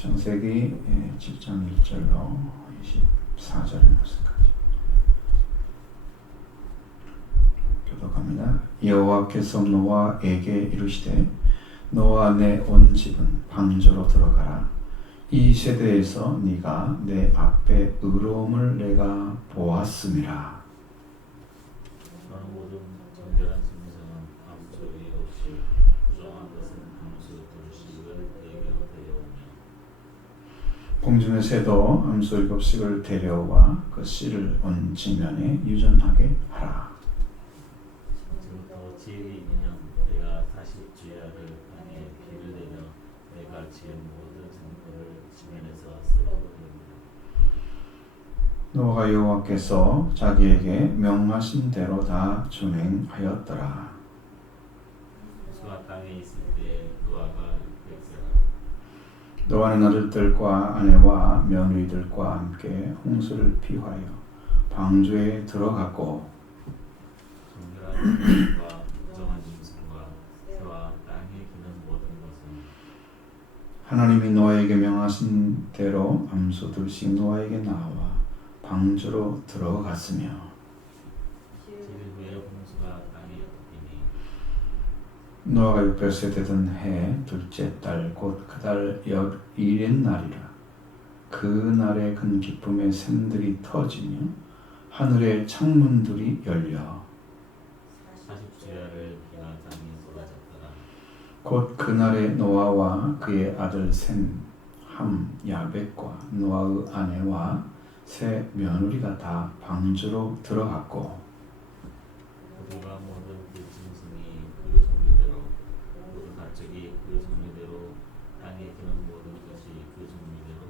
창세기 7장 1절로 24절의 말씀까지 교독합니다. 여호와께서 노아에게 이르시되 너와 내 온 집은 방주로 들어가라. 이 세대에서 네가 내 앞에 의로움을 내가 보았음이라. 너는 모든 정결한 짐승은 방주 위에 없이 부정한 것은 암수 둘씩을 내게로 데려오며 공중의 새도 암소 7씩을 데려와 그 씨를 온 지면에 유전하게 하라. 지금부터 지혜가 있느냐 내가 다시 죄악을 땅에 비를 내며 내가 지은 모든 증거를 지면에서 쓸어버리리라. 노아가 여호와께서 자기에게 명하신 대로 다 준행하였더라. 홍수가 땅에 있을 때 노아가 600세라. 노아는 아들들과 아내와 며느리들과 함께 홍수를 피하여 방주에 들어갔고 정결한 짐승과 부정한 짐승과 새와 땅에 기는 모든 것은 하나님이 노아에게 명하신 대로 암소 2씩 노아에게 나와 방주로 들어갔으며 7일 후에 홍수가 땅에 덮이니 노아가 600세 되던 해 둘째 달 곧 그 달 1일 날이라. 그 날에 큰 기쁨의 샘들이 터지며 하늘의 창문들이 열려 40주야를 비가 땅에 쏟아졌더라. 곧 그날에 노아와 그의 아들 셈, 함, 야벳과 노아의 아내와 세 며느리가 다 방주로 들어갔고 그들과 모든 그 짐승이 그 종류대로 모든 가축이 그 종류대로 땅에 기는 모든 것이 그 종류대로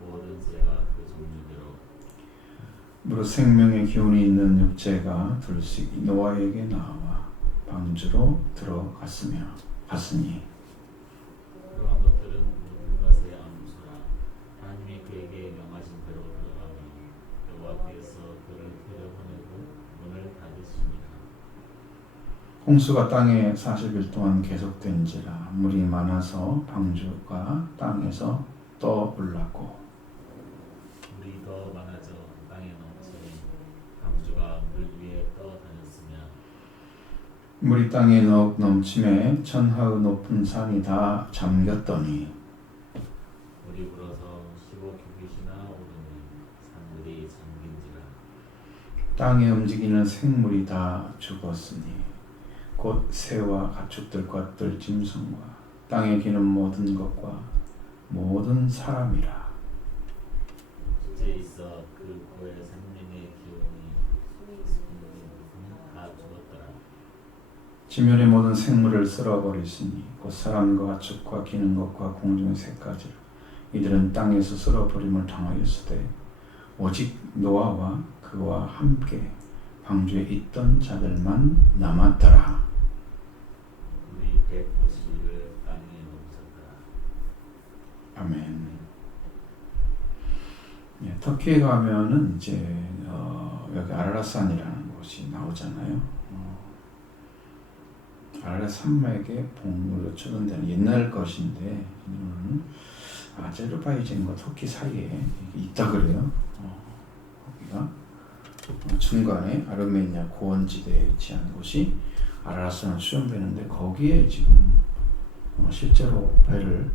모든 새가 그 종류대로 무릇 생명의 기운이 있는 육체가 둘씩 노아에게 나와 방주로 갔으니 그러한 것들은 모든 것의 암수라. 하나님이 그에게 명하신 대로 들어가니 여호와께서 그를 데려보내고 문을 닫으시니라. 홍수가 땅에 40일 동안 계속된지라. 물이 많아서 방주가 땅에서 떠올랐고 물이 더 많아져 땅에 넘치니 방주가 물 위에 떠다녔으며 물이 땅에 넘침에 천하의 높은 산이 다 잠겼더니 물이 불어서 15규빗이나 오르니 산들이 잠긴지라. 땅에 움직이는 생물이 다 죽었으니 곧 새와 가축들과 뜰짐승과 땅에 기는 모든 것과 모든 사람이라. 주제에 있어 그 고의 생명의 기운이 다 죽었더라. 지면의 모든 생물을 쓸어버리시니 곧 사람과 가축과 기는 것과 공중의 새까지라. 이들은 땅에서 쓸어버림을 당하였으되 오직 노아와 그와 함께 방주에 있던 자들만 남았더라. 물이 150일을 땅에 넘쳤더라. 아멘. 예, 터키에 가면은 이제 여기 아라라산이라는 곳이 나오잖아요. 아라랏 산맥의 봉우리로 추론되는 옛날 것인데 아제르바이잔과 터키 사이에 있다 그래요. 거기가 중간에 아르메니아 고원지대에 위치한 곳이 아라랏산을 수용되는데 거기에 지금 실제로 배를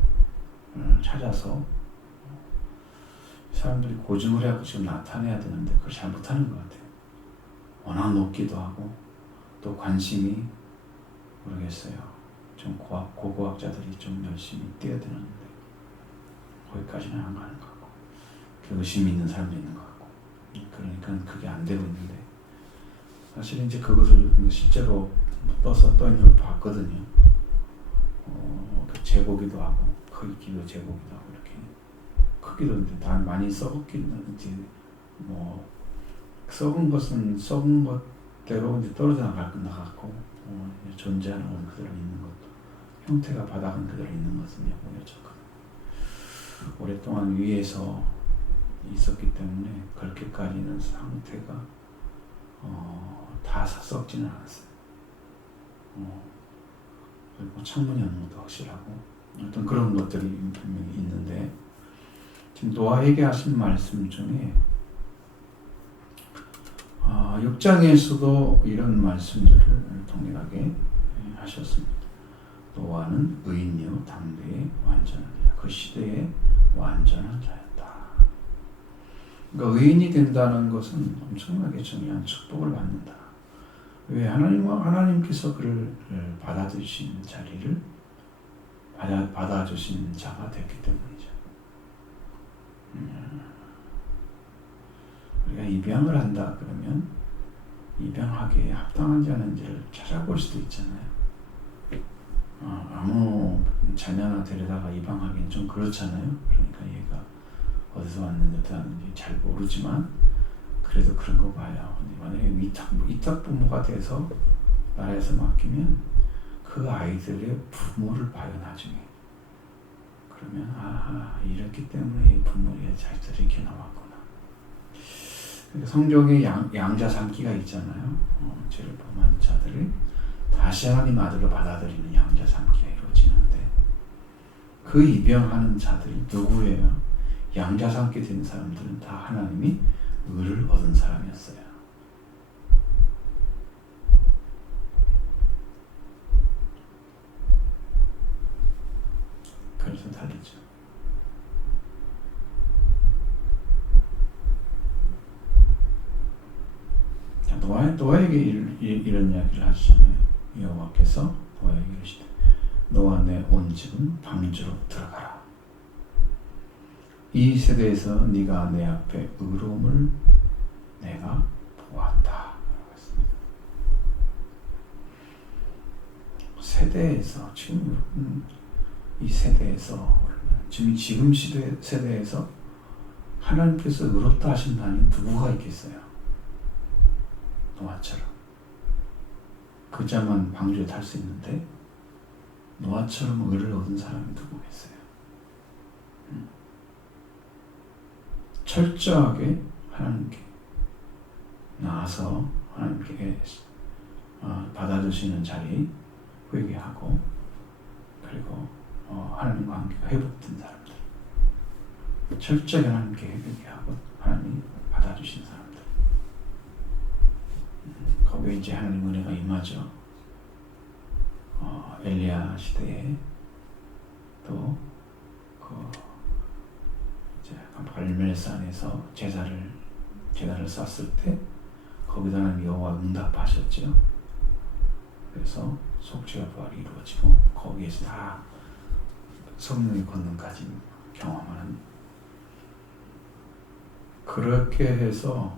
찾아서 사람들이 고증을 해갖고 지금 나타내야 되는데 그걸 잘 못하는 것 같아요. 워낙 높기도 하고 또 관심이 모르겠어요. 좀 고고학자들이 좀 열심히 뛰어드는데 거기까지는 안 가는 것 같고 의심이 있는 사람도 있는 것 같고 그러니까 그게 안 되고 있는데 사실 이제 그것을 실제로 떠 있는 걸 봤거든요. 재보기도 하고 크기도 재보기도 하고 이렇게 크기도 이제 다 많이 썩었기는 이제 뭐 썩은 것은 썩은 것대로 이제 떨어져 나갔고 존재하는 건 그대로 있는 것도 형태가 바닥은 그대로 있는 것은 보여졌거든요. 오랫동안 위에서 있었기 때문에 그렇게까지는 상태가 다 썩지는 않았어요. 그리고 창문이 없는 것도 확실하고 어떤 그런 것들이 분명히 있는데 지금 노아에게 하신 말씀 중에 6장에서도 이런 말씀들을 동일하게 하셨습니다. 노아는 의인이요 당대의 완전한 자, 그 시대의 완전한 자였다. 그러니까 의인이 된다는 것은 엄청나게 중요한 축복을 받는다. 왜? 하나님께서 그를 받아주신 자리를 받아주신 자가 됐기 때문이죠. 우리가 입양을 한다 그러면 입양하기에 합당한지 아닌지를 찾아볼 수도 있잖아요. 아무 자녀나 데려다가 입양하기는 좀 그렇잖아요. 그러니까 얘가 어디서 왔는지 어떻게 왔는지 잘 모르지만 그래도 그런 거 봐요. 만약에 위탁 부모가 돼서 나라에서 맡기면 그 아이들의 부모를 봐요 나중에. 그러면 이렇기 때문에 이 부모의 자식들이 이렇게 나왔구나. 그러니까 성경에 양자 삼기가 있잖아요. 죄를 범한 자들을 다시 하나님 아들로 받아들이는 양자 삼기가 이루어지는데 그 입양하는 자들이 누구예요? 양자 삼기 된 사람들은 다 하나님이 의를 얻은 사람이었어요. 그래서 다르죠. 노아에게 이런 이야기를 하시잖아요. 여호와께서 노아에게 이르시되 너와 내 온 집은 방주로 들어가라. 이 세대에서 네가 내 앞에 의로움을 내가 보았다. 라고 했습니다. 세대에서 지금 이 세대에서 지금 세대에서 하나님께서 의롭다 하신다니 누구가 있겠어요? 노아처럼 그자만 방주에 탈 수 있는데 노아처럼 의를 얻은 사람이 누구겠어요? 철저하게 하나님께 나아서 하나님께 받아주시는 자리 회개하고 그리고 하나님과 관계가 회복된 사람들, 철저히 하나님께 회개하고 하나님 받아주신 사람들, 거기에 이제 하나님 은혜가 임하죠. 엘리야 시대에 또 이제 갈멜산에서 제단을 쌓았을 때 거기다 하나님 여호와 응답하셨죠. 그래서 속죄와 부활이 이루어지고 거기에서 다 성령의 권능까지 경험하는 그렇게 해서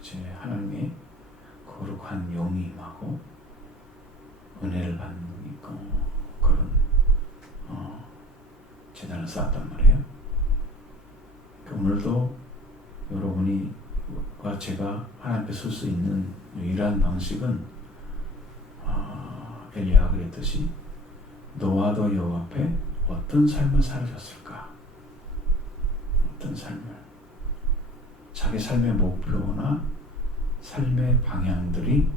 이제 하나님의 거룩한 영이 임하고 은혜를 받는 그런 제단을 쌓았단 말이에요. 오늘도 여러분과 제가 하나님 앞에 설 수 있는 유일한 방식은 엘리야가 그랬듯이 노아도 여호와 앞에 어떤 삶을 살아졌을까? 어떤 삶을 자기 삶의 목표나 삶의 방향들이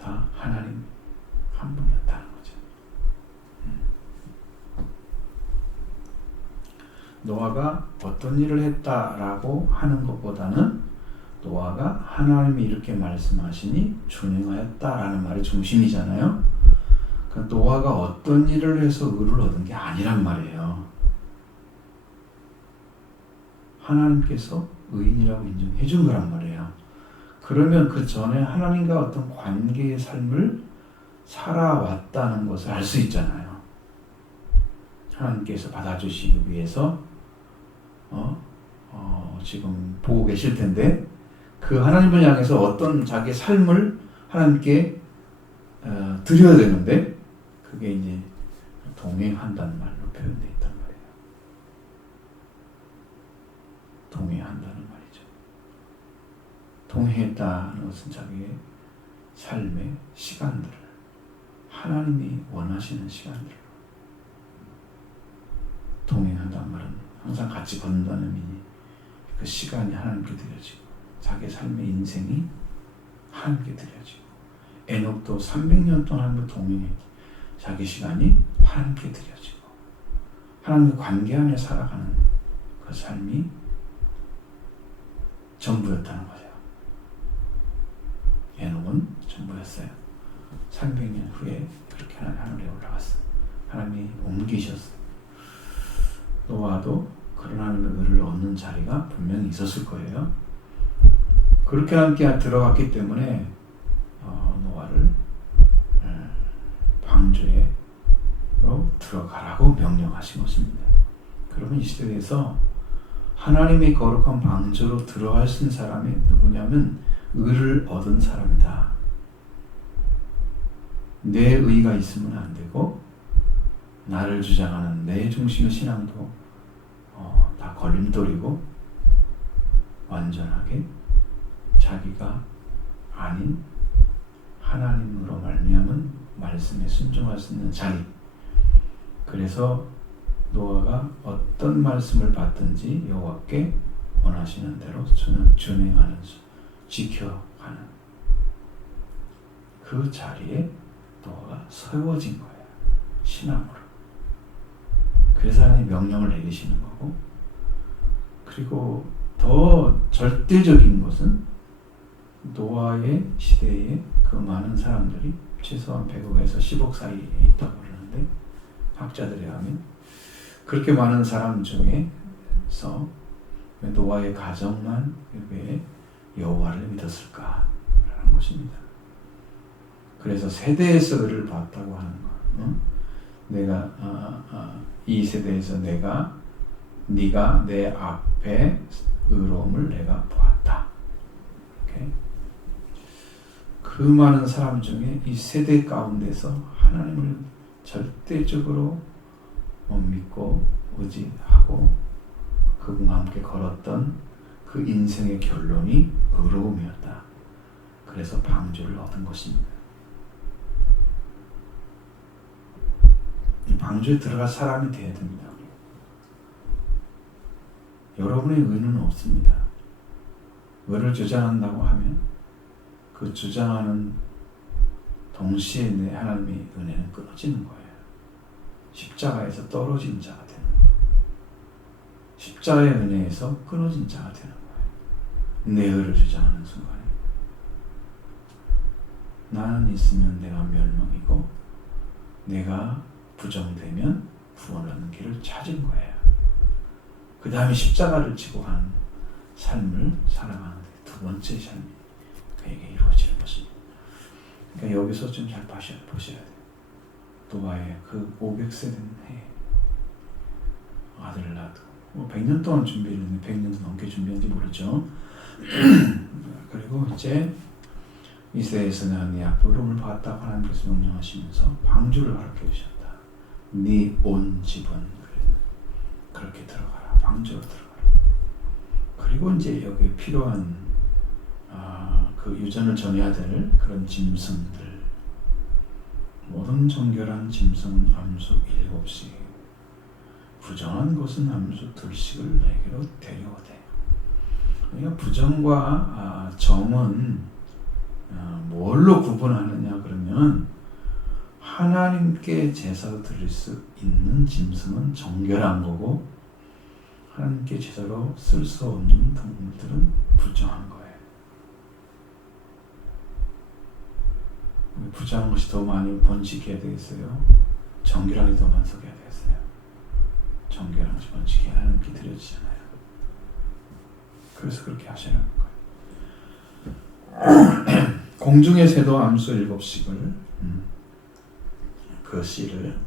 다 하나님 한 분이었다는 거죠. 노아가 어떤 일을 했다라고 하는 것보다는 노아가 하나님이 이렇게 말씀하시니 준행하였다라는 말이 중심이잖아요. 그러니까 노아가 어떤 일을 해서 의를 얻은 게 아니란 말이에요. 하나님께서 의인이라고 인정해 준 거란 말이에요. 그러면 그 전에 하나님과 어떤 관계의 삶을 살아왔다는 것을 알 수 있잖아요. 하나님께서 받아주시기 위해서 지금 보고 계실 텐데 그 하나님을 향해서 어떤 자기 삶을 하나님께 드려야 되는데 그게 이제 동행한다는 말로 표현되어 있단 말이에요. 동행한다는 말이죠. 동행했다는 것은 자기의 삶의 시간들을 하나님이 원하시는 시간들을 동행한다는 말은 항상 같이 걷는다는 의미니 그 시간이 하나님께 드려지고 자기의 삶의 인생이 하나님께 드려지고 에녹도 300년 동안 하나님과 동행했기 자기 시간이 하나님께 드려지고 하나님과 관계 안에 살아가는 그 삶이 전부였다는 거죠. 에녹은 전부였어요. 300년 후에 그렇게 하늘에 올라갔어. 하나님이 옮기셨어. 노아도 그런 하나님의 의를 얻는 자리가 분명히 있었을 거예요. 그렇게 함께 들어갔기 때문에 노아를 방주로 들어가라고 명령하신 것입니다. 그러면 이 시대에서 하나님의 거룩한 방주로 들어갈 수 있는 사람이 누구냐면 의를 얻은 사람이다. 내 의가 있으면 안 되고 나를 주장하는 내 중심의 신앙도 다 걸림돌이고 완전하게 자기가 아닌 하나님으로 말미암은 말씀에 순종할 수 있는 자리. 그래서 노아가 어떤 말씀을 받든지 여호와께 원하시는 대로 준행하는, 지켜가는 그 자리에 노아가 세워진 거예요. 신앙으로. 그래서 하나님 명령을 내리시는 거고, 그리고 더 절대적인 것은 노아의 시대에 그 많은 사람들이 최소한 100억에서 10억 사이에 있다고 그러는데, 학자들에 의하면 그렇게 많은 사람 중에서 노아의 가정만 왜 여호와를 믿었을까라는 것입니다. 그래서 세대에서 의를 봤다고 하는 것. 내가 이 세대에서 네가 내 앞에 의로움을 내가 보았다. 이렇게. 그 많은 사람 중에 이 세대 가운데서 하나님을 절대적으로 믿고 의지하고 그분과 함께 걸었던 그 인생의 결론이 의로움이었다. 그래서 방주를 얻은 것입니다. 이 방주에 들어갈 사람이 되어야 됩니다. 여러분의 의는 없습니다. 의를 주장한다고 하면 그 주장하는 동시에 내 하나님의 은혜는 끊어지는 거예요. 십자가에서 떨어진 자가 되는 거예요. 십자가의 은혜에서 끊어진 자가 되는 거예요. 내 의를 주장하는 순간에 나는 있으면 내가 멸망이고 내가 부정되면 구원 얻는 길을 찾은 거예요. 그 다음에 십자가를 지고 가는 삶을 살아가는데 두 번째 삶이 그에게 이루어지는 것입니다. 그러니까 여기서 좀 잘 보셔야 돼요. 노아의 그 500세 된 해에 아들을 낳고 100년 동안 준비를 했는데 100년도 넘게 준비했는지 모르죠. 그리고 이제 이 세대에서 내가 네 앞에 의로움을 받았다고 하나님께서 명령하시면서 방주를 허락해 주셨다. 네 온 집은 그렇게 들어가라. 방주로 들어가라. 그리고 이제 여기에 필요한 그 유전을 전해야 될 그런 짐승들, 모든 정결한 짐승 암수 7씩, 부정한 것은 암수 2씩을 내게로 데려오되. 그러니까 부정과 정은 뭘로 구분하느냐 그러면 하나님께 제사로 드릴 수 있는 짐승은 정결한 거고 하나님께 제사로 쓸 수 없는 동물들은 부정한 거예요. 부정한 것이 더 많이 번식해야 되겠어요? 정결한 게 더 번식해야 되겠어요? 정결한 것이 번식해야 하나님께 드려지잖아요. 그래서 그렇게 하시라는 거예요. 공중의 새도 암수 7씩을 그 씨를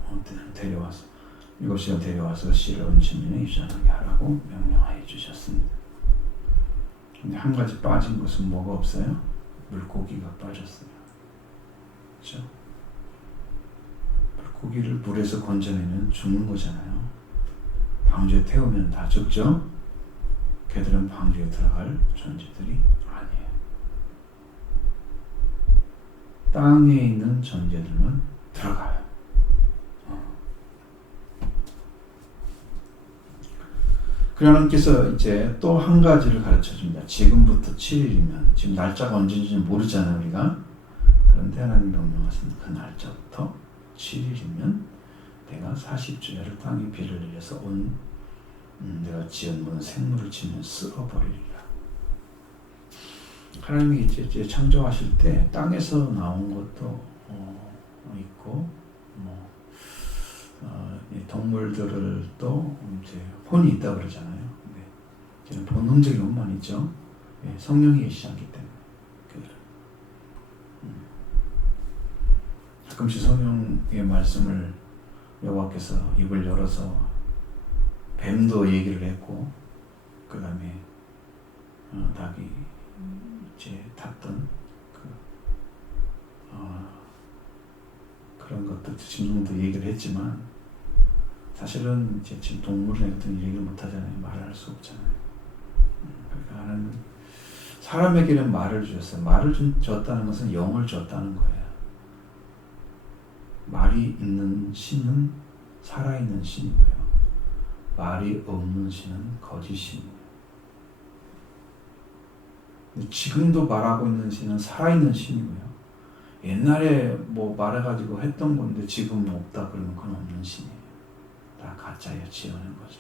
데려와서 7시간 데려와서 씨를 온천민에 유전하게 하라고 명령하여 주셨습니다. 근데 한 가지 빠진 것은 뭐가 없어요? 물고기가 빠졌어요. 그렇죠? 물고기를 물에서 건져내면 죽는 거잖아요. 방주에 태우면 다 죽죠? 걔들은 방주에 들어갈 존재들이 아니에요. 땅에 있는 존재들만 들어가요. 하나님께서 이제 또 한 가지를 가르쳐 줍니다. 지금부터 7일이면, 지금 날짜가 언제인지 모르잖아요, 우리가. 그런데 하나님 명령하신 그 날짜부터 7일이면 내가 40주야를 땅에 비를 내려서 온 내가 지은 모든 생물을 치면 쓸어버리리라. 하나님이 이제 창조하실 때 땅에서 나온 것도 있고, 이 동물들을 또 이제 혼이 있다 그러잖아요. 근데 저는 본능적인 혼만 있죠. 예, 성령이 계시지 않기 때문에. 가끔씩 성령의 말씀을 여호와께서 입을 열어서 뱀도 얘기를 했고, 그 다음에 닭이 이제 탔던 그런 것들, 짐승도 얘기를 했지만, 사실은 이제 지금 동물의 어떤 얘기를 못 하잖아요. 말을 할 수 없잖아요. 그러니까 하나님은 사람에게는 말을 주셨어요. 말을 줬다는 것은 영을 줬다는 거예요. 말이 있는 신은 살아있는 신이고요. 말이 없는 신은 거짓 신이에요. 지금도 말하고 있는 신은 살아있는 신이고요. 옛날에 뭐 말해가지고 했던 건데 지금 없다 그러면 그건 없는 신이에요. 다 가짜예요. 지어낸 거죠.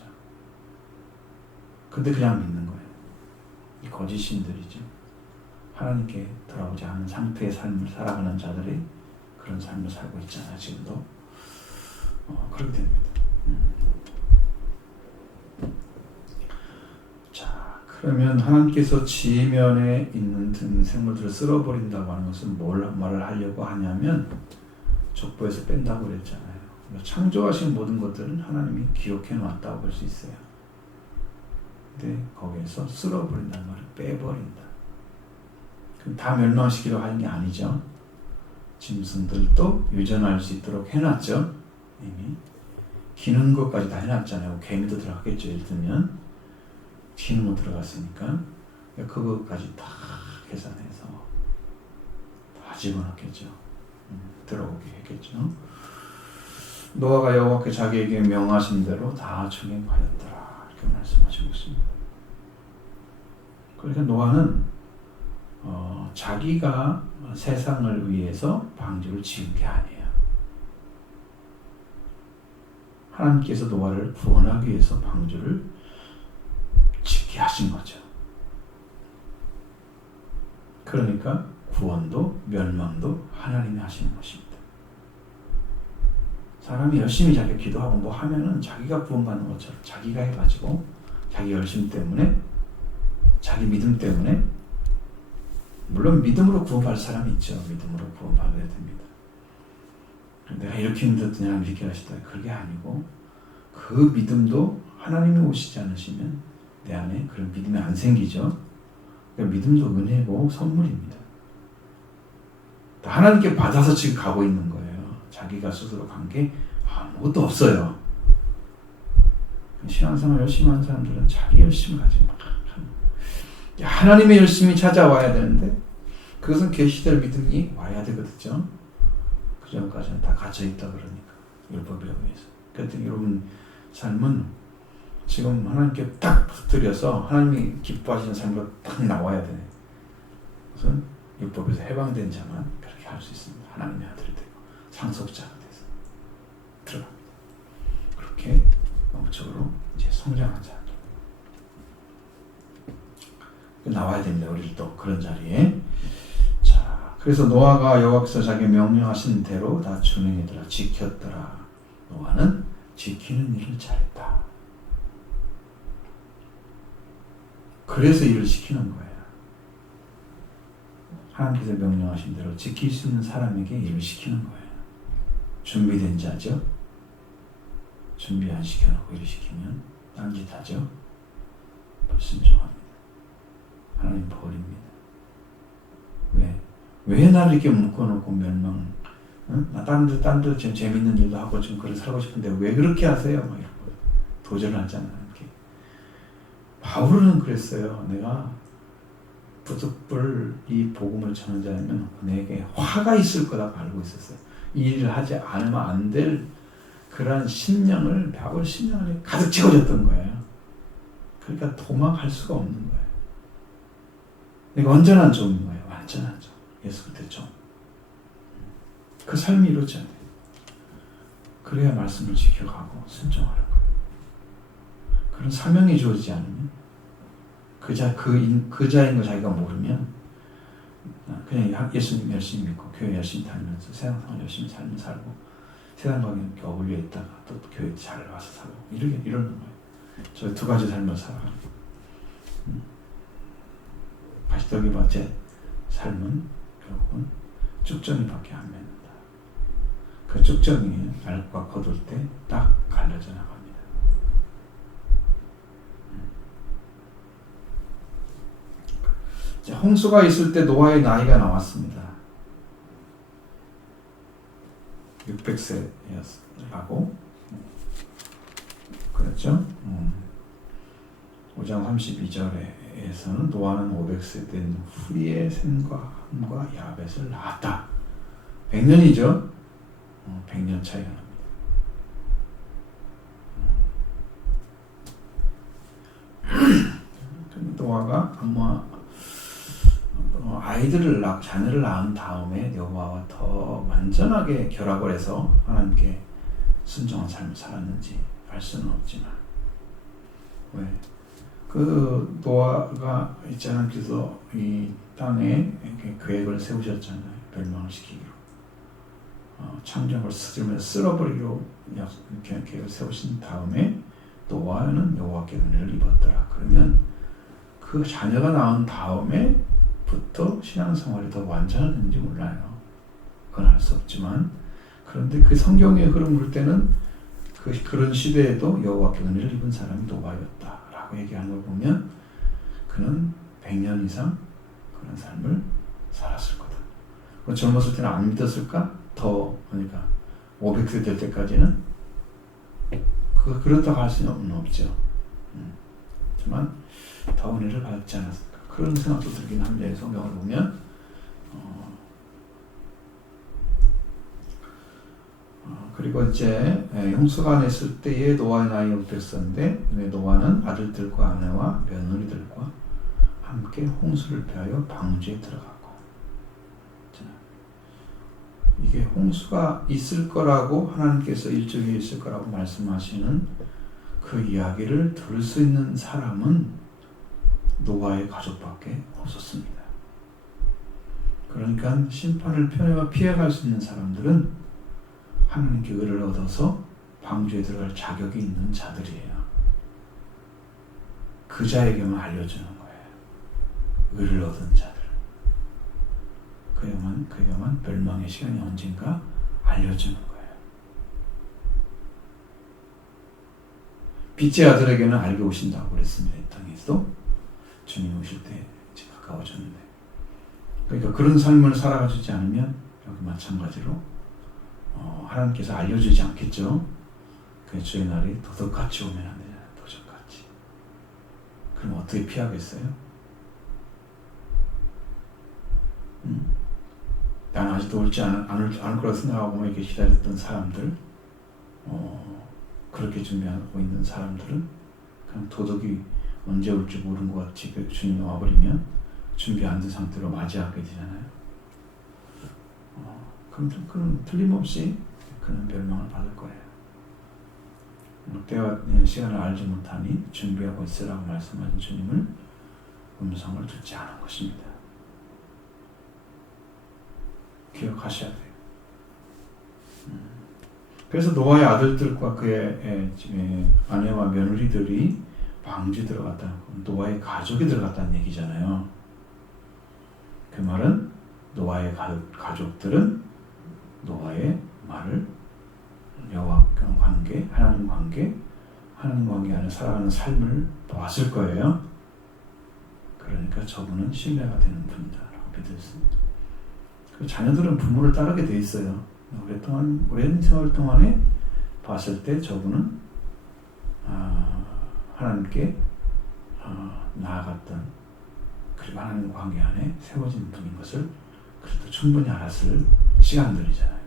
근데 그냥 믿는 거예요. 이 거짓 신들이죠. 하나님께 돌아오지 않은 상태의 삶을 살아가는 자들이 그런 삶을 살고 있잖아요. 지금도. 그렇게 됩니다. 자, 그러면 하나님께서 지면에 있는 생물들을 쓸어버린다고 하는 것은 뭘 말을 하려고 하냐면 족보에서 뺀다고 그랬잖아요. 창조하신 모든 것들은 하나님이 기록해 놨다고 볼 수 있어요. 근데 거기에서 쓸어버린다는 말을 빼버린다. 그럼 다 멸망시키려고 하는 게 아니죠. 짐승들도 유전할 수 있도록 해놨죠. 이미 기는 것까지 다 해놨잖아요. 개미도 들어갔겠죠. 예를 들면 기는 거 들어갔으니까 그것까지 다 계산해서 다 집어넣겠죠. 들어오게 했겠죠. 노아가 여호와께 자기에게 명하신 대로 다 준행하였더라. 이렇게 말씀하시고 있습니다. 그러니까 노아는 자기가 세상을 위해서 방주를 지은 게 아니에요. 하나님께서 노아를 구원하기 위해서 방주를 짓게 하신 거죠. 그러니까 구원도 멸망도 하나님이 하시는 것입니다. 사람이 열심히 자기가 기도하고 뭐 하면은 자기가 구원받는 것처럼 자기가 해가지고 자기 열심 때문에 자기 믿음 때문에, 물론 믿음으로 구원받을 사람이 있죠. 믿음으로 구원받아야 됩니다. 내가 이렇게 힘들더니 하나님 이렇게 하시다. 그게 아니고 그 믿음도 하나님이 오시지 않으시면 내 안에 그런 믿음이 안 생기죠. 그러니까 믿음도 은혜고 선물입니다. 하나님께 받아서 지금 가고 있는 거예요. 자기가 스스로 간 게 아무것도 없어요. 신앙생활 열심히 하는 사람들은 자기 열심을 가지고 막 하나님의 열심이 찾아와야 되는데 그것은 계시될 믿음이 와야 되거든요. 그 전까지는 다 갇혀있다 그러니까 율법에 의해서. 그래서 여러분 삶은 지금 하나님께 딱 붙들여서 하나님이 기뻐하시는 삶으로 딱 나와야 돼요. 그래서 율법에서 해방된 자만 그렇게 할 수 있습니다. 하나님의 아들이 되고 상속자가 돼서 들어갑니다. 그렇게 영적으로 이제 성장한 자 나와야 됩니다. 우리를 또 그런 자리에. 자, 그래서 노아가 여호와께서 자기 명령하신 대로 다 준행하더라, 지켰더라. 노아는 지키는 일을 잘했다. 그래서 일을 시키는 거예요. 하나님께서 명령하신 대로 지킬 수 있는 사람에게 일을 시키는 거예요. 준비된 자죠. 준비 안 시켜놓고 일을 시키면 딴짓하죠. 불순종합니다. 하나님 버립니다. 왜 나를 이렇게 묶어놓고 멸망? 나 딴 데 지금 재밌는 일도 하고 좀 그래 살고 싶은데 왜 그렇게 하세요? 막 이러고 도전을 하잖아요. 이렇게. 바울은 그랬어요. 내가 부득불 이 복음을 전한 자면 내게 화가 있을 거라고 알고 있었어요. 이 일을 하지 않으면 안 될 그런 심령을 바울 심령 안에 가득 채워졌던 거예요. 그러니까 도망할 수가 없는 거예요. 내가 온전한 종인 거예요. 완전한 종. 예수 그리스도의 종. 그 삶이 이루어져야 돼요. 그래야 말씀을 지켜가고 순종하는 거예요. 그런 사명이 주어지지 않으면 그 자인 거 자기가 모르면 그냥 예수님 열심히 믿고 교회 열심히 다니면서 세상생활 열심히 살고 세상과 이렇게 어울려 있다가 또 교회 잘 와서 살고 이러는 거예요. 저 두 가지 삶을 살아가는 가시더기밭의 삶은 결국은 쭉정이밖에 안 맺는다. 그 쭉정이 알과 거둘 때 딱 갈라져 나갑니다. 자, 홍수가 있을 때 노아의 나이가 나왔습니다. 600세라고 그랬죠. 5장 32절에서는 노아는 500세 된 후에 셈과 함과 야벳을 낳았다. 100년이죠. 100년 차이가 납니다. 노아가 아마 자녀를 낳은 다음에 여호와와 더 완전하게 결합을 해서 하나님께 순종한 삶을 살았는지 알 수는 없지만 왜? 그 노아가 있지 않겠어 이 땅에 이렇게 계획을 세우셨잖아요. 멸망을 시키기로 창조를 쓸어버리기로 이렇게 계획을 세우신 다음에 노아는 여호와께 은혜를 입었더라. 그러면 그 자녀가 낳은 다음에부터 신앙생활이 더 완전했는지 몰라요. 그건 알 수 없지만 그런데 그 성경의 흐름 볼 때는 그런 시대에도 여호와께 은혜를 입은 사람이 노아였다라고 얘기하는 걸 보면 그는 100년 이상 그런 삶을 살았을 거다. 젊었을 때는 안 믿었을까? 그러니까 500세 될 때까지는 그렇다고 할 수는 없죠. 하지만 더 은혜를 받지 않았을까? 그런 생각도 들긴 합니다. 성경을 보면 그리고 이제 홍수가 났을 때에 노아의 나이 600세인데 노아는 아들들과 아내와 며느리들과 함께 홍수를 피하여 방주에 들어갔고 이게 홍수가 있을 거라고 하나님께서 일찍이 있을 거라고 말씀하시는 그 이야기를 들을 수 있는 사람은 노아의 가족밖에 없었습니다. 그러니까 심판을 피해갈 수 있는 사람들은 하나님께 의를 얻어서 방주에 들어갈 자격이 있는 자들이에요. 그 자에게만 알려주는 거예요. 의를 얻은 자들. 그에게만 멸망의 시간이 언젠가 알려주는 거예요. 빛의 아들에게는 알게 오신다고 그랬습니다. 이 땅에서도 주님 오실 때 가까워졌는데 그러니까 그런 삶을 살아가지 않으면 여기 마찬가지로 하나님께서 알려주지 않겠죠. 그 주의 날이 도둑같이 오면 안 되잖아요. 도적같이. 그럼 어떻게 피하겠어요? 나는 아직도 올지 않을 거라고 생각하고 이렇게 기다렸던 사람들, 그렇게 준비하고 있는 사람들은 그냥 도둑이 언제 올지 모르는 것 같이 주님이 와버리면 준비 안 된 상태로 맞이하게 되잖아요. 그럼 틀림없이 그는 멸망을 받을 거예요. 때와 시간을 알지 못하니 준비하고 있으라고 말씀하신 주님을 음성을 듣지 않은 것입니다. 기억하셔야 돼요. 그래서 노아의 아들들과 그의 아내와 며느리들이 방주에 들어갔다는 건 노아의 가족이 들어갔다는 얘기잖아요. 그 말은 노아의 가족들은 노아의 말을 여호와 관계, 하나님 관계 안에 살아가는 삶을 보았을 거예요. 그러니까 저분은 신뢰가 되는 분이다라고 믿었습니다. 그 자녀들은 부모를 따르게 돼 있어요. 오랜 세월 동안에 봤을 때 저분은 하나님께 나아갔던 그리고 하나님 관계 안에 세워진 분인 것을 그래도 충분히 알았을 시간들이잖아요.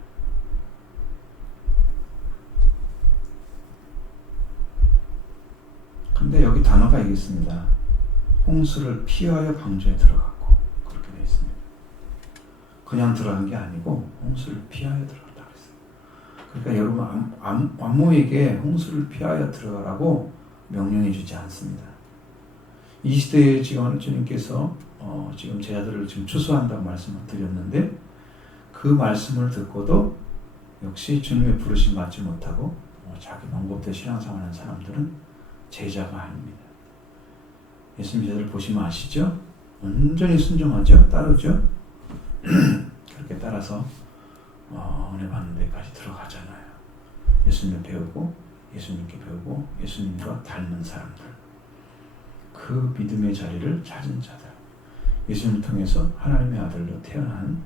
근데 여기 단어가 있습니다. 홍수를 피하여 방주에 들어갔고 그렇게 되어 있습니다. 그냥 들어간 게 아니고 홍수를 피하여 들어갔다 그랬어요. 그러니까 여러분 안모에게 홍수를 피하여 들어가라고 명령해 주지 않습니다. 이 시대에 지금 주님께서 지금 제자들을 지금 추수한다고 말씀을 드렸는데 그 말씀을 듣고도 역시 주님의 부르심 받지 못하고 자기 방법대로 신앙생활하는 사람들은 제자가 아닙니다. 예수님 제자들 보시면 아시죠? 온전히 순종하죠. 따르죠. 그렇게 따라서 은혜 받는 데까지 들어가잖아요. 예수님을 배우고 예수님께 배우고 예수님과 닮은 사람들, 그 믿음의 자리를 찾은 자들, 예수님을 통해서 하나님의 아들로 태어난,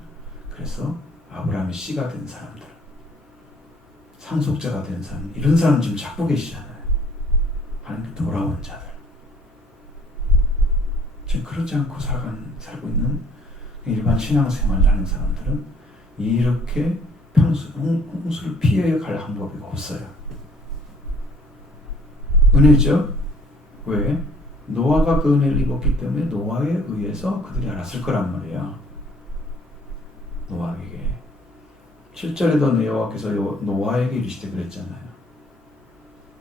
그래서 아브라함의 씨가 된 사람들, 상속자가 된 사람, 이런 사람 지금 찾고 계시잖아요. 하나님께 돌아온 자들. 지금 그렇지 않고 살고 있는 일반 신앙생활을 하는 사람들은 이렇게 홍수를 피해 갈 방법이 없어요. 은혜죠? 왜? 노아가 그 은혜를 입었기 때문에 노아에 의해서 그들이 알았을 거란 말이에요. 노아에게 7절에도 여호와께서 노아에게 이르시되 그랬잖아요.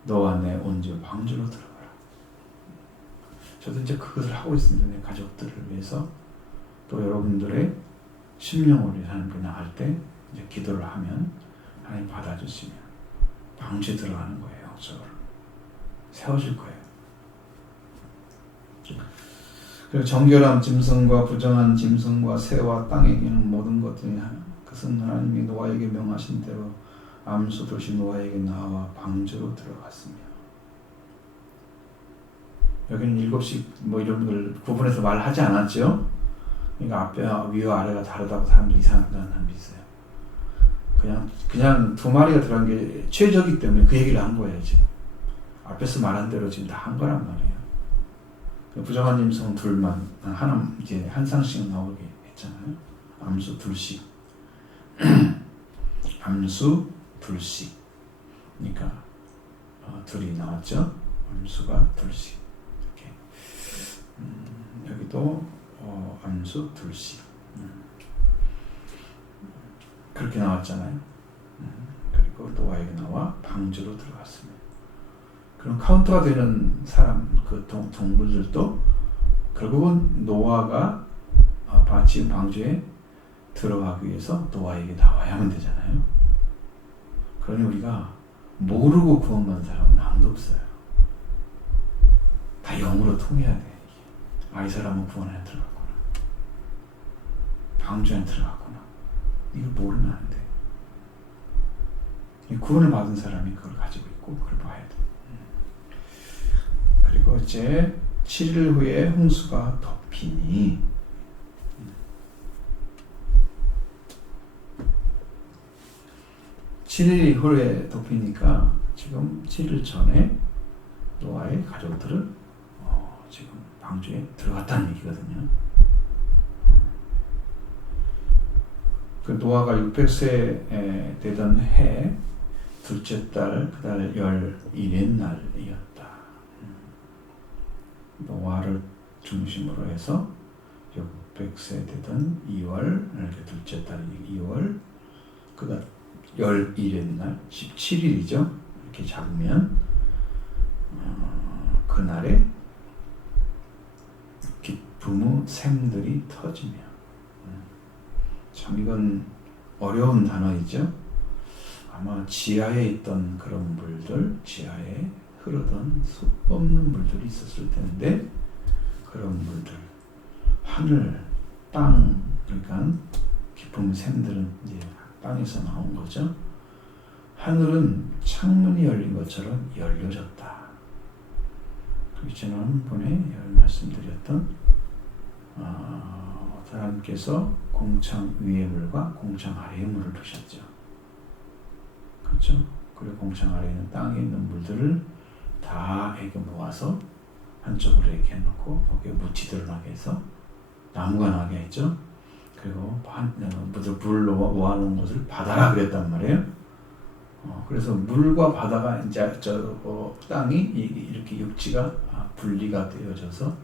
너와 내 온 집 방주로 들어가라. 저도 이제 그것을 하고 있습니다. 내 가족들을 위해서, 또 여러분들의 심령을 위해 하나님께 나갈 때 이제 기도를 하면 하나님 받아주시면 방주에 들어가는 거예요. 영적으로 세워질 거예요. 그리고 정결한 짐승과 부정한 짐승과 새와 땅에 기는 모든 것들이 그것은 하나님이 노아에게 명하신 대로 암수 도시 노아에게 나와 방주로 들어갔으며. 여기는 7식 뭐 이런 걸 구분해서 말하지 않았죠. 그러니까 앞에 위와 아래가 다르다고 사람들이 이상하다는 사람이 있어요. 그냥 두 마리가 들어간 게 최저기 때문에 그 얘기를 한 거예요. 지금 앞에서 말한 대로 지금 다 한 거란 말이에요. 부정한 짐승은 둘만, 하나 이제 한 쌍씩 나오게 했잖아요. 암수 둘씩. 암수 둘씩. 그러니까 둘이 나왔죠. 암수가 둘씩. 이렇게. 여기도 암수 둘씩. 그렇게 나왔잖아요. 그리고 노아에게 나와 방주로 들어갔습니다. 그럼 카운터가 되는 사람, 그 동물들도 결국은 노아가 지금 방주에 들어가기 위해서 노아에게 나와야만 되잖아요. 그러니 우리가 모르고 구원받은 사람은 아무도 없어요. 다 영으로 통해야 돼. 이 사람은 구원 안에 들어갔구나, 방주 안에 들어갔구나, 이걸 모르면 안 돼. 구원을 받은 사람이 그걸 가지고 있고 그걸 봐야 돼. 그리고 이제 7일 후에 홍수가 덮이니, (7일) 후에 덮이니까 지금 7일 전에 노아의 가족들은 지금 방주에 들어갔다는 얘기거든요. 그 노아가 600세 되던 해 둘째 달, 그달 11일 날이었다. 노아를 중심으로 해서 600세 되던 2월, 이렇게 둘째 달이 2월, 그달 11일 날 17일이죠. 이렇게 잡으면 그날에 기쁨의 샘들이 터지며. 참 이건 어려운 단어이죠. 아마 지하에 있던 그런 물들, 지하에 흐르던 수 없는 물들이 있었을 텐데, 그런 물들, 하늘, 땅, 그러니까 기쁨의 샘들은 이제 땅에서 나온 거죠. 하늘은 창문이 열린 것처럼 열려졌다. 그리고 지난번에 말씀드렸던 하나님께서 공창 위의 물과 공창 아래의 물을 두셨죠. 그렇죠? 그리고 공창 아래에 있는 땅에 있는 물들을 다 이렇게 모아서 한쪽으로 이렇게 해놓고 거기에 묻이 드러나게 해서 나무가 나게 했죠. 그리고 물 모아놓은 것을 바다라 그랬단 말이에요. 그래서 물과 바다가 이제 땅이 이렇게 육지가 분리가 되어져서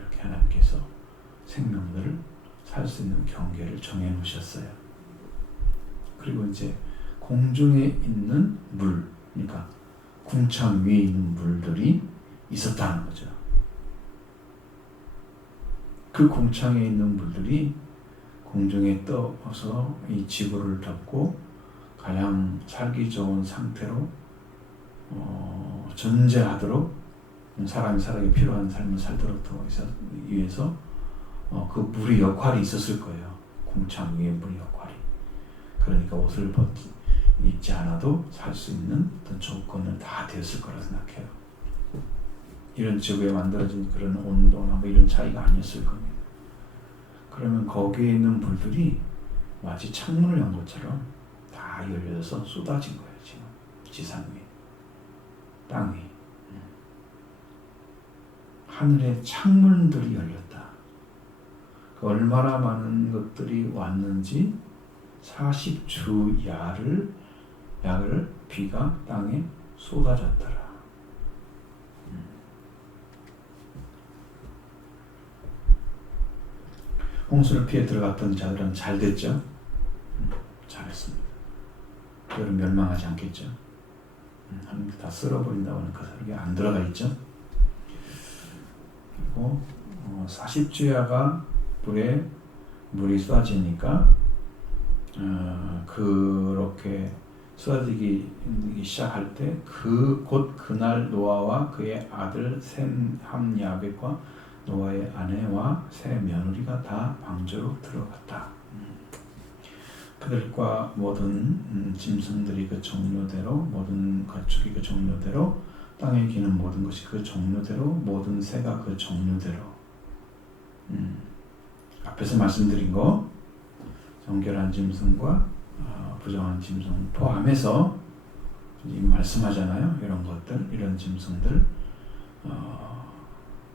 이렇게 하나님께서 생명들을 살 수 있는 경계를 정해 놓으셨어요. 그리고 이제 공중에 있는 물, 그러니까 궁창 위에 있는 물들이 있었다는 거죠. 그 궁창에 있는 물들이 공중에 떠서 이 지구를 덮고 가장 살기 좋은 상태로 존재하도록 사람이 살아기 필요한 삶을 살도록 위해서 그 물의 역할이 있었을 거예요. 궁창 위에 물의 역할이. 그러니까 옷을 입지 않아도 살 수 있는 어떤 조건을 다 되었을 거라 생각해요. 이런 지구에 만들어진 그런 온도나 뭐 이런 차이가 아니었을 겁니다. 그러면 거기에 있는 물들이 마치 창문을 연 것처럼 다 열려서 쏟아진 거예요. 지금 지상 위에, 땅 위에. 하늘에 창문들이 열렸다. 얼마나 많은 것들이 왔는지 40주 야를 비가 땅에 쏟아졌더라. 홍수를 피해 들어갔던 자들은 잘 됐죠? 잘했습니다. 그들은 멸망하지 않겠죠? 하나님 다 쓸어버린다고 하는 그 설교에 안 들어가 있죠? 그리고 40주야가 불에 물이 쏟아지니까 그렇게 쏟아지기 시작할 때 곧 그날 노아와 그의 아들 셈, 함, 야벳과 노아의 아내와 세 며느리가 다 방주로 들어갔다. 그들과 모든 짐승들이 그 종류대로, 모든 가축이 그 종류대로, 땅에 기는 모든 것이 그 종류대로, 모든 새가 그 종류대로. 앞에서 말씀드린 거, 정결한 짐승과 부정한 짐승 포함해서 말씀하잖아요. 이런 것들, 이런 짐승들,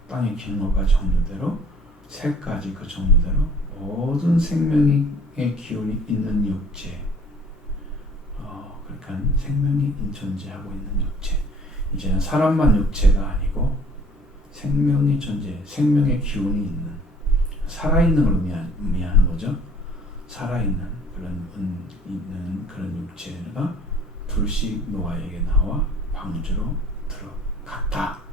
땅에 기는 것과 종류대로, 새까지 그 종류대로, 모든 생명의 기운이 있는 육체, 그러니까 생명이 존재하고 있는 육체. 이제는 사람만 육체가 아니고 생명이 존재, 생명의 기운이 있는, 살아있는 걸 의미하는 거죠. 살아있는 그런 육체가 둘씩 노아에게 나와 방주로 들어갔다.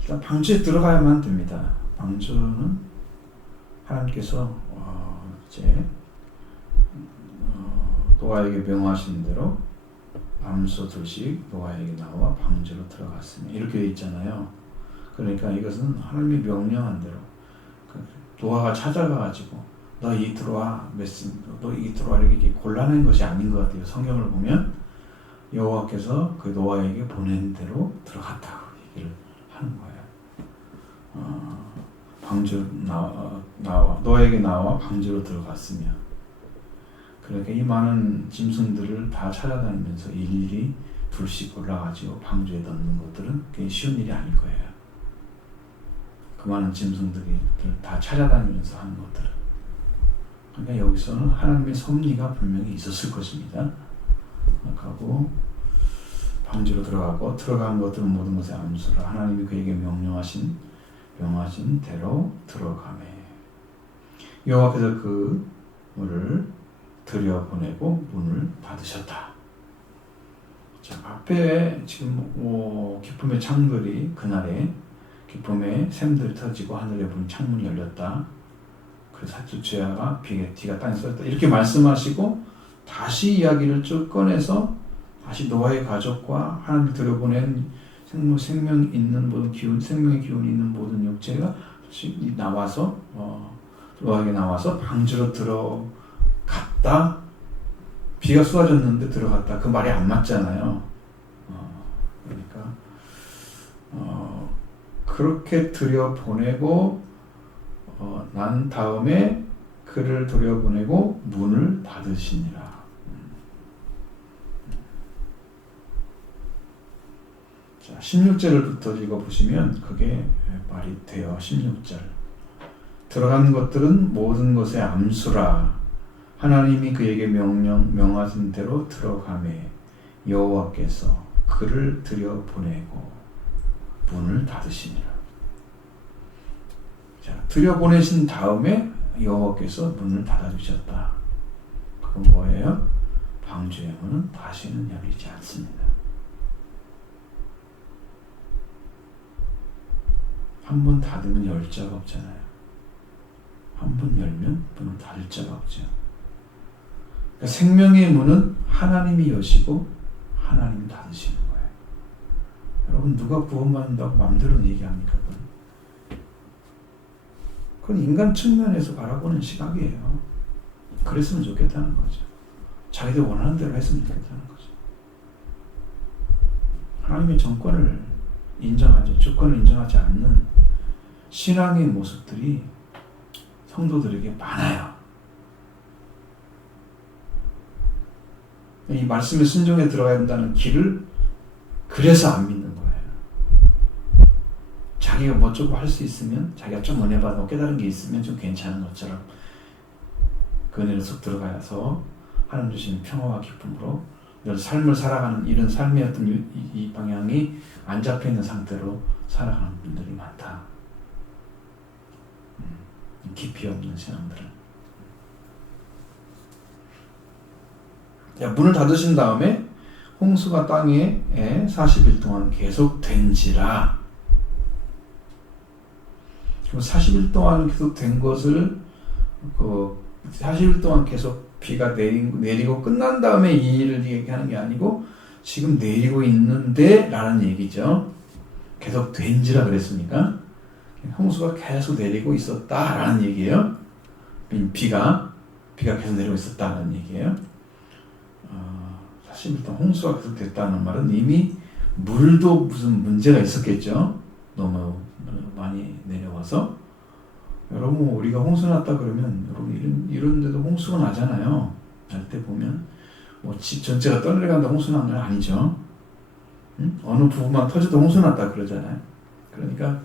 일단 방주에 들어가야만 됩니다. 방주는 하나님께서 이제 노아에게 명하신 대로 암소 둘씩 노아에게 나와 방주로 들어갔으며 이렇게 돼 있잖아요. 그러니까 이것은 하나님의 명령한 대로 노아가 찾아가가지고 너 이 들어와 너 이 들어와 이렇게 곤란한 것이 아닌 것 같아요. 성경을 보면 여호와께서 그 노아에게 보낸 대로 들어갔다고 얘기를 하는 거예요. 방주 나와 노아에게 나와 방주로 들어갔으며 그러니까 이 많은 짐승들을 다 찾아다니면서 일일이 둘씩 올라가지고 방주에 넣는 것들은 그게 쉬운 일이 아닐 거예요. 그 많은 짐승들이 다 찾아다니면서 하는 것들은. 그러니까 여기서는 하나님의 섭리가 분명히 있었을 것입니다. 하고 방주로 들어가고 들어간 것들은 모든 것의 암수라 하나님이 그에게 명하신 대로 들어가매 여호와께서 그 물을 들여보내고 문을 닫으셨다. 자, 앞에 지금 기쁨의 창들이 그날에 기쁨의 샘들이 터지고 하늘에 문 창문이 열렸다. 그 사주주야가 비가 땅에 쏟았다. 이렇게 말씀하시고 다시 이야기를 쭉 꺼내서 다시 노아의 가족과 하나님 들여보낸 생명 있는 모든 기운, 생명의 기운이 있는 모든 육체가 나와서 노아에게 나와서 방주로 들어갔다. 비가 쏟아졌는데 들어갔다. 그 말이 안 맞잖아요. 그러니까 그렇게 들여보내고 난 다음에 그를 들여보내고 문을 닫으시니라. 자, 16절부터 읽어보시면 그게 말이 돼요. 16절. 들어간 것들은 모든 것의 암수라. 하나님이 그에게 명하신 대로 들어가매 여호와께서 그를 들여보내고 문을 닫으시니라. 자, 들여보내신 다음에 여호와께서 문을 닫아주셨다. 그건 뭐예요? 방주의 문은 다시는 열리지 않습니다. 한 번 닫으면 열 자가 없잖아요. 한 번 열면 문을 닫을 자가 없죠. 그러니까 생명의 문은 하나님이 여시고 하나님이 닫으시는 거예요. 여러분 누가 구원받는다고 마음대로 얘기합니까? 그건 인간 측면에서 바라보는 시각이에요. 그랬으면 좋겠다는 거죠. 자기들 원하는 대로 했으면 좋겠다는 거죠. 하나님의 정권을 인정하지, 주권을 인정하지 않는 신앙의 모습들이 성도들에게 많아요. 이 말씀에 순종해 들어가야 된다는 길을 그래서 안 믿는 거예요. 자기가 뭐 조금 할 수 있으면, 자기가 좀 은혜 받고 깨달은 게 있으면 좀 괜찮은 것처럼 그 은혜로 쏙 들어가서 하나님 주신 평화와 기쁨으로 늘 삶을 살아가는 이런 삶의 어떤 이 방향이 안 잡혀있는 상태로 살아가는 분들이 많다. 깊이 없는 신앙들은. 자, 문을 닫으신 다음에 홍수가 땅에 40일 동안 계속 된지라. 40일 동안 계속 된 것을 40일 동안 계속 비가 내리고 끝난 다음에 이 일을 얘기하는 게 아니고 지금 내리고 있는데 라는 얘기죠. 계속 된지라 그랬으니까 홍수가 계속 내리고 있었다 라는 얘기예요. 비가 계속 내리고 있었다는 얘기예요. 40일 동안 홍수가 계속 됐다는 말은 이미 물도 무슨 문제가 있었겠죠. 너무 많이 내려와서. 여러분 우리가 홍수 났다 그러면 여러분 이런 데도 홍수가 나잖아요. 날 때 보면 뭐 집 전체가 떠내려간다 홍수 난 건 아니죠. 응? 어느 부분만 터져도 홍수 났다 그러잖아요. 그러니까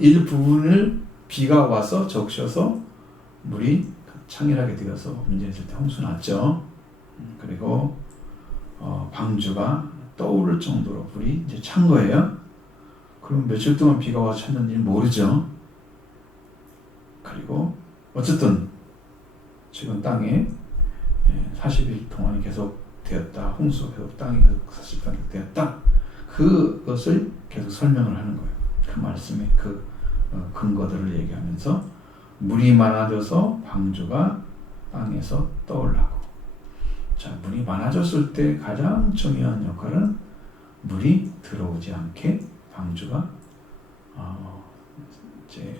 일부분을 비가 와서 적셔서 물이 창일하게 되어서 문제 있을 때 홍수 났죠. 그리고 방주가 떠오를 정도로 물이 이제 찬 거예요. 그럼 며칠 동안 비가 와서 찼는지 모르죠. 그리고 어쨌든 지금 땅에 40일 동안이 계속 되었다. 홍수가 계속 땅에 계속 40일 동안 되었다. 그것을 계속 설명을 하는 거예요. 그 말씀의 그 근거들을 얘기하면서 물이 많아져서 방주가 땅에서 떠올라고. 자, 물이 많아졌을 때 가장 중요한 역할은 물이 들어오지 않게 방주가 이제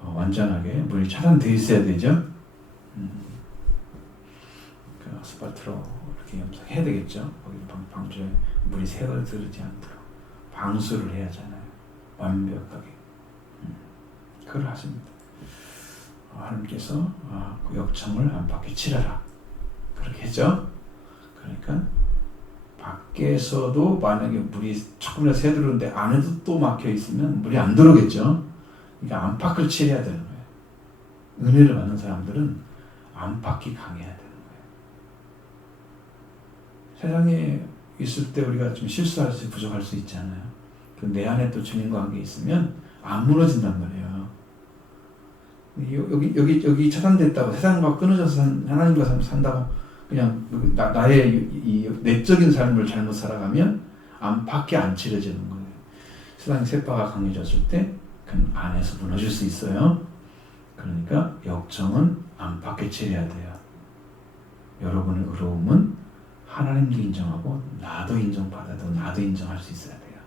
완전하게 물이 차단되어 있어야 되죠. 그 아스팔트로 이렇게 염색해야 되겠죠. 거기 방주에 물이 새어들지 않도록 방수를 해야 하잖아요. 완벽하게. 그걸 하십니다. 하나님께서 그 역청을 안팎에 칠하라. 그렇게 했죠. 그러니까 밖에서도 만약에 물이 조금이라도 새들어오는데 안에도 또 막혀 있으면 물이 안 들어오겠죠. 그러니까 안팎을 칠해야 되는 거예요. 은혜를 받는 사람들은 안팎이 강해야 되는 거예요. 세상에 있을 때 우리가 좀 실수할 수 부족할 수 있잖아요. 내 안에 또 주님과 함께 있으면 안 무너진단 말이에요. 여기 차단됐다고 세상과 끊어져서 하나님과 산다고 그냥 나의 이 내적인 삶을 잘못 살아가면 안팎이 안 칠해지는 거예요. 세상의 셋바가 강해졌을 때 그 안에서 무너질 수 있어요. 그러니까 역정은 안팎에 칠해야 돼요. 여러분의 의로움은 하나님도 인정하고 나도 인정받아도 나도 인정할 수 있어야 돼요.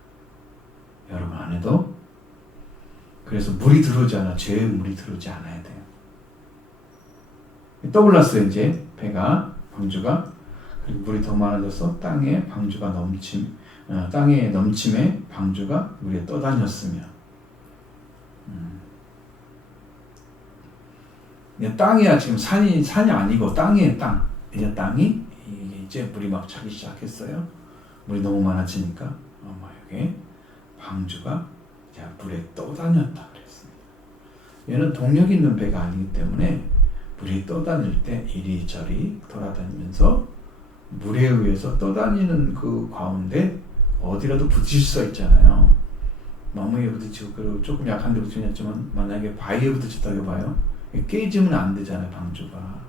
여러분 안에도. 그래서 물이 들어오지 않아. 죄의 물이 들어오지 않아야 돼요. 떠올랐어요. 이제 배가 방주가. 그리고 물이 더 많아져서 땅에 방주가 땅에 넘침에 방주가 물에 떠다녔으며. 땅이야 지금 산이 아니고 땅이에요. 땅. 이제 땅이 이제 물이 막 차기 시작했어요. 물이 너무 많아지니까 여기 방주가 이제 물에 떠다녔다 그랬습니다. 얘는 동력 있는 배가 아니기 때문에 물이 떠다닐 때 이리저리 돌아다니면서 물에 의해서 떠다니는 그 가운데 어디라도 부딪힐 수가 있잖아요. 나무에 부딪히고 그리고 조금 약한 데 부딪혔지만 만약에 바위에 부딪혔다고 봐요. 깨지면 안 되잖아요. 방주가.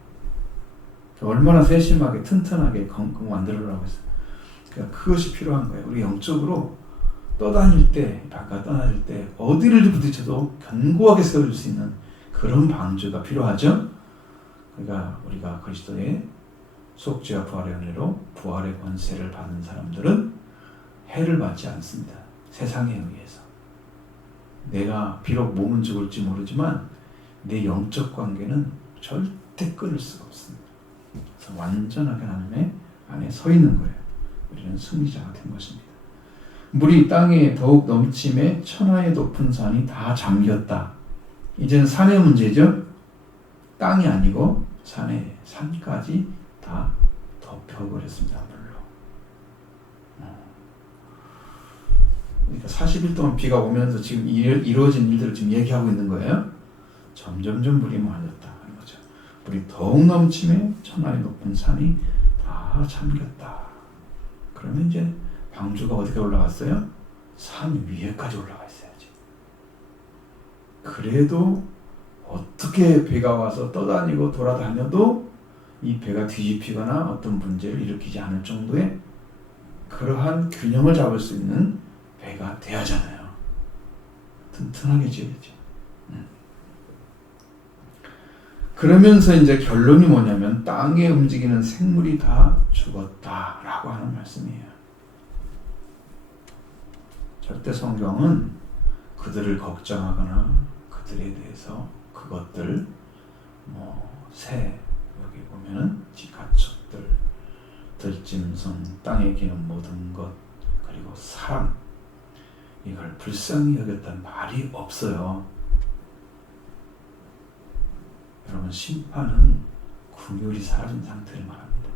얼마나 세심하게 튼튼하게 만들어라고 했어요. 그러니까 그것이 필요한 거예요. 우리 영적으로 떠다닐 때, 바깥 떠다닐 때 어디를 부딪혀도 견고하게 세워줄 수 있는 그런 방주가 필요하죠. 그러니까 우리가 그리스도의 속죄와 부활의 은혜로 부활의 권세를 받은 사람들은 해를 받지 않습니다. 세상에 의해서. 내가 비록 몸은 죽을지 모르지만 내 영적 관계는 절대 끊을 수가 없습니다. 그래서 완전하게 하나님의 안에 서 있는 거예요. 우리는 승리자가 된 것입니다. 물이 땅에 더욱 넘침에 천하의 높은 산이 다 잠겼다. 이제는 산의 문제죠. 땅이 아니고 산까지 다 덮여버렸습니다. 물로. 그러니까 40일 동안 비가 오면서 지금 이루어진 일들을 지금 얘기하고 있는 거예요. 점점점 물이 많아졌다 하는 거죠. 물이 더욱 넘침에 천하의 높은 산이 다 잠겼다. 그러면 이제 방주가 어디까지 올라갔어요? 산 위에까지 올라가 있어야지. 그래도 어떻게 배가 와서 떠다니고 돌아다녀도 이 배가 뒤집히거나 어떤 문제를 일으키지 않을 정도의 그러한 균형을 잡을 수 있는 배가 돼야잖아요. 튼튼하게 지어야지. 그러면서 이제 결론이 뭐냐면 땅에 움직이는 생물이 다 죽었다라고 하는 말씀이에요. 절대 성경은 그들을 걱정하거나 그들에 대해서 그것들 새 여기 보면은 가축들, 들짐승, 땅에 기는 모든 것 그리고 사람 이걸 불쌍히 여겼다는 말이 없어요. 여러분 심판은 긍휼이 사라진 상태를 말합니다.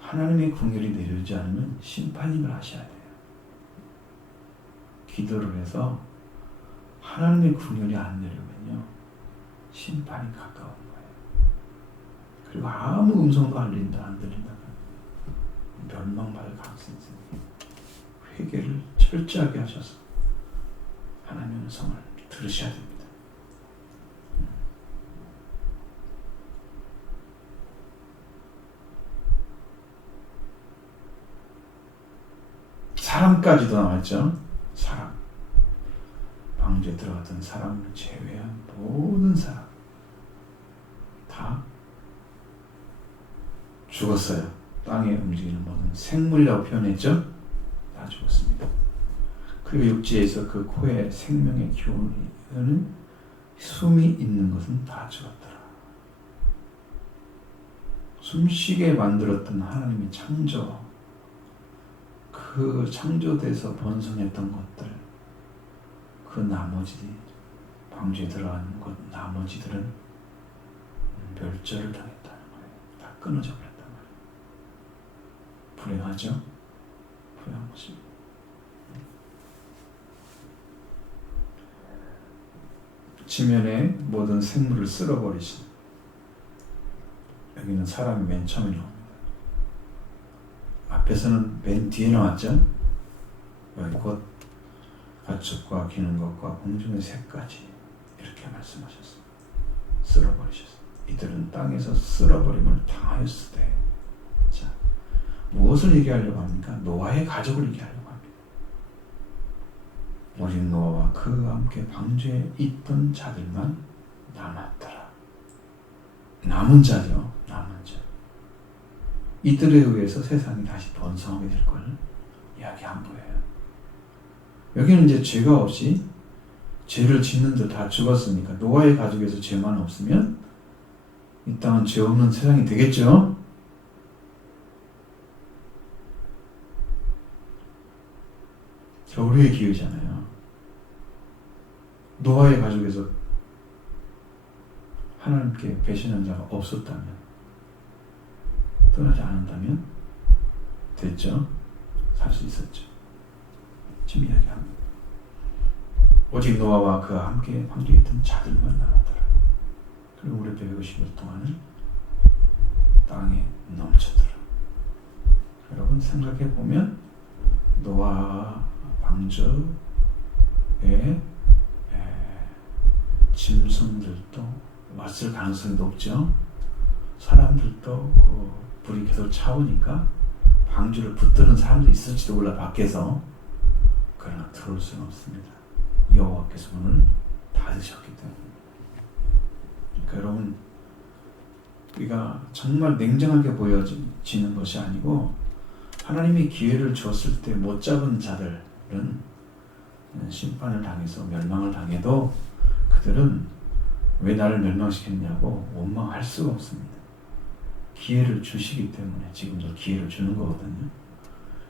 하나님의 긍휼이 내려오지 않으면 심판임을 아셔야 돼요. 기도를 해서 하나님의 긍휼이 안 내려오면요 심판이 가까운 거예요. 그리고 아무 음성도 안 들린다 멸망받을 가능성이 있습니다. 회개를 철저하게 하셔서 하나님의 음성을 들으셔야 됩니다. 사람까지도 나왔죠. 사람. 방주에 들어갔던 사람을 제외한 모든 사람 다 죽었어요. 땅에 움직이는 모든 생물이라고 표현했죠. 다 죽었습니다. 그리고 육지에서 그 코에 생명의 기운이 숨이 있는 것은 다 죽었더라. 숨쉬게 만들었던 하나님의 창조 그 창조돼서 번성했던 것들 그 나머지 방주에 들어가는 것 나머지들은 멸절을 당했다는 거예요. 다 끊어져 버렸단 말이에요. 불행하죠? 불행한 것입니다. 지면의 모든 생물을 쓸어버리신 여기는 사람이 맨 처음에 나옵니다. 앞에서는 맨 뒤에 나왔죠. 여기 곧 가축과 기는 것과 공중의 새까지 이렇게 말씀하셨어요. 쓸어버리셨어요. 이들은 땅에서 쓸어버림을 당하였으되. 자, 무엇을 얘기하려고 합니까? 노아의 가족을 얘기하려고 합니다. 오직 노아와 그와 함께 방주에 있던 자들만 남았더라. 남은 자죠. 남은 자. 이들에 의해서 세상이 다시 번성하게 될 걸 이야기한 거예요. 여기는 이제 죄가 없이 죄를 짓는 들 다 죽었으니까 노아의 가족에서 죄만 없으면 이 땅은 죄 없는 세상이 되겠죠. 우리의 기회잖아요. 노아의 가족에서 하나님께 배신한 자가 없었다면 떠나지 않았다면 됐죠. 살 수 있었죠. 지금 이야기합니다. 오직 노아와 그와 함께 방주에 있던 자들만 남았더라. 그리고 무려 150년 동안은 땅에 넘쳤더라. 여러분 생각해 보면 노아 방주에 짐승들도 왔을 가능성이 높죠. 사람들도 그 불이 계속 차오니까 방주를 붙드는 사람도 있을지도 몰라 밖에서. 그러나 들어올 수는 없습니다. 여호와께서 문을 닫으셨기 때문에. 그러니까 여러분, 우리가 정말 냉정하게 보여지는 것이 아니고 하나님이 기회를 주었을 때 못 잡은 자들은 심판을 당해서 멸망을 당해도 그들은 왜 나를 멸망시켰냐고 원망할 수가 없습니다. 기회를 주시기 때문에 지금도 기회를 주는 거거든요.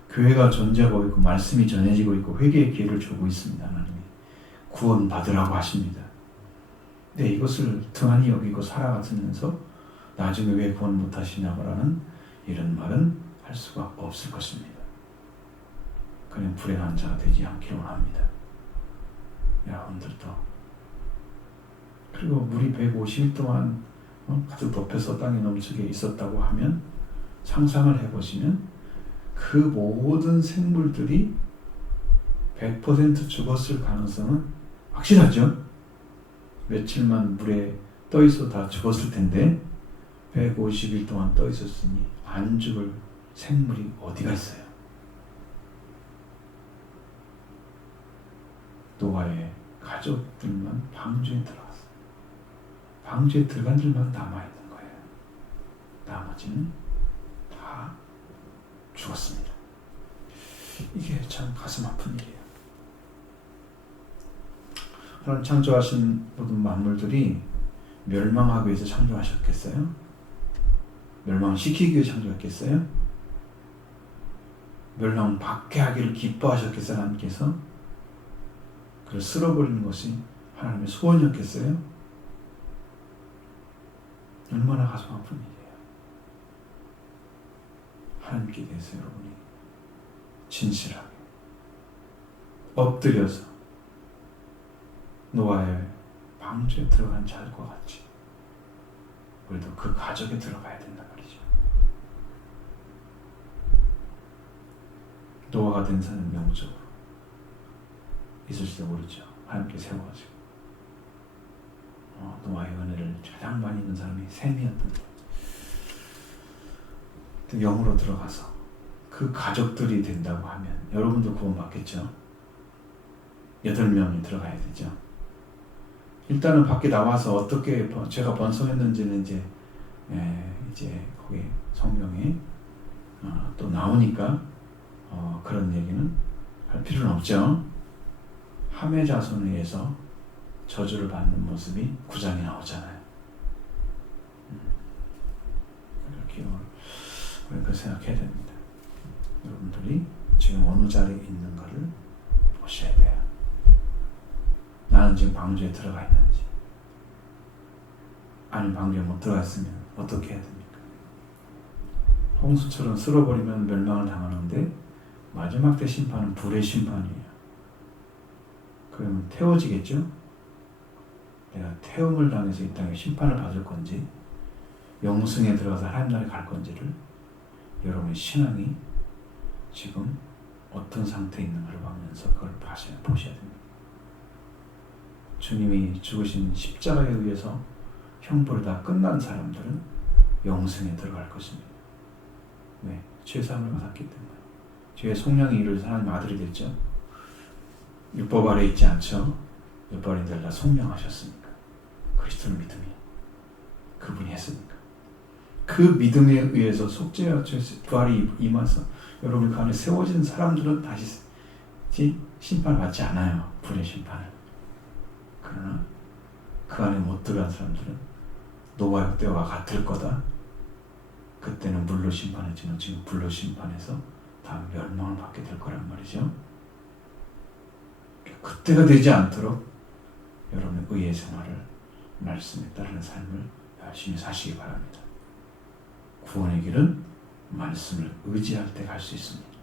교회가 존재하고 있고 말씀이 전해지고 있고 회개의 기회를 주고 있습니다. 하나님이 구원 받으라고 하십니다. 근데 이것을 등한히 여기고 살아가면서 나중에 왜 구원 못하시냐고라는 이런 말은 할 수가 없을 것입니다. 그냥 불행한 자가 되지 않기를 원합니다. 여러분들도. 그리고 물이 150일 동안 가득 덮여서 땅에 넘치게 있었다고 하면 상상을 해보시면 그 모든 생물들이 100% 죽었을 가능성은 확실하죠. 며칠만 물에 떠 있어 다 죽었을 텐데 150일 동안 떠 있었으니 안 죽을 생물이 어디가 있어요? 노아의 가족들만 방주에 들어갔어요. 방주에 들어간 줄만 남아있는 거예요. 나머지는 다 죽었습니다. 이게 참 가슴 아픈 일이에요. 하나님 창조하신 모든 만물들이 멸망하기 위해서 창조하셨겠어요? 멸망시키기 위해 창조했겠어요? 멸망받게 하기를 기뻐하셨겠어요? 하나님께서? 그걸 쓸어버리는 것이 하나님의 소원이었겠어요? 얼마나 가슴 아픈 일이에요. 하나님께 대해서 여러분이 진실하게 엎드려서 노아의 방주에 들어간 자들과 같이 우리도 그 가족에 들어가야 된단 말이죠. 노아가 된 사람은 영적으로 있을지도 모르죠. 하나님께 세워가지고 노아의 은혜를 가장 많이 있는 사람이 셈이었던데 영으로 들어가서 그 가족들이 된다고 하면 여러분도 구원받겠죠. 8명이 들어가야 되죠. 일단은 밖에 나와서 어떻게 죄가 번성했는지는 이제 거기 성경에 또 나오니까 그런 얘기는 할 필요는 없죠. 함의 자손에 의해서 저주를 받는 모습이 9장에 나오잖아요. 이렇게 우리가 생각해야 됩니다. 여러분들이 지금 어느 자리에 있는가를 보셔야 돼요. 나는 지금 방주에 들어가 있는지, 아니면 방주에 못 들어갔으면 어떻게 해야 됩니까? 홍수처럼 쓸어버리면 멸망을 당하는데 마지막 때 심판은 불의 심판이에요. 그러면 태워지겠죠? 내가 태움을 당해서 이 땅에 심판을 받을 건지 영생에 들어가서 하나님 나라에 갈 건지를 여러분의 신앙이 지금 어떤 상태에 있는가를 보면서 그걸 보셔야 됩니다. 주님이 죽으신 십자가에 의해서 형벌이 다 끝난 사람들은 영생에 들어갈 것입니다. 왜? 죄사함을 받았기 때문에. 죄의 속량이 이룰 하나님 아들이 됐죠. 율법 아래 있지 않죠. 율법 아래 다 속량하셨으니까. 그리스도를 믿음이 그분이 했으니까. 그 믿음에 의해서 속죄와 부활이 임해서 여러분 그 안에 세워진 사람들은 다시 심판을 받지 않아요. 불의 심판을. 그러나 그 안에 못 들어간 사람들은 노아의 때와 같을 거다. 그때는 물로 심판했지만 지금 불로 심판해서 다 멸망을 받게 될 거란 말이죠. 그때가 되지 않도록 여러분의 의의 생활을 말씀에 따르는 삶을 열심히 사시기 바랍니다. 구원의 길은 말씀을 의지할 때 갈 수 있습니다.